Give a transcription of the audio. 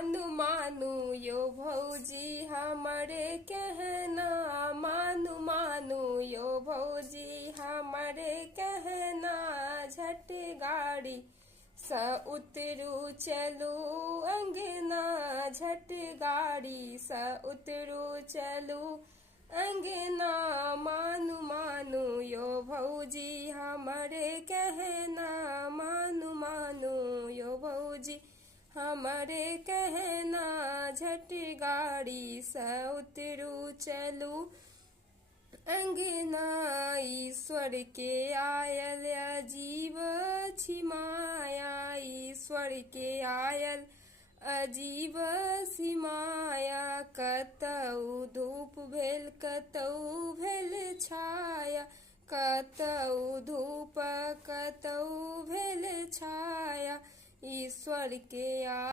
मानु मानु यो भौजी हमरे कहना, मानु मानु यो भौजी हमरे कहना, झट गाड़ी स उतरू चलू अंगना, झट गाड़ी स उतरू चलू अंगना, मानु मानु यो भौजी हमरे कहना, मानु मानु यो भौजी हमरे कहना, झट गाड़ी स उतरू चलू अंगना, ईश्वर के आयल अजीब छिमाया, ईश्वर के आयल अजीब सिमाया, कतऊ धूप भेल कतऊ भेल छाया, कतऊ धूप कतऊ भेल छाया, ईश्वर के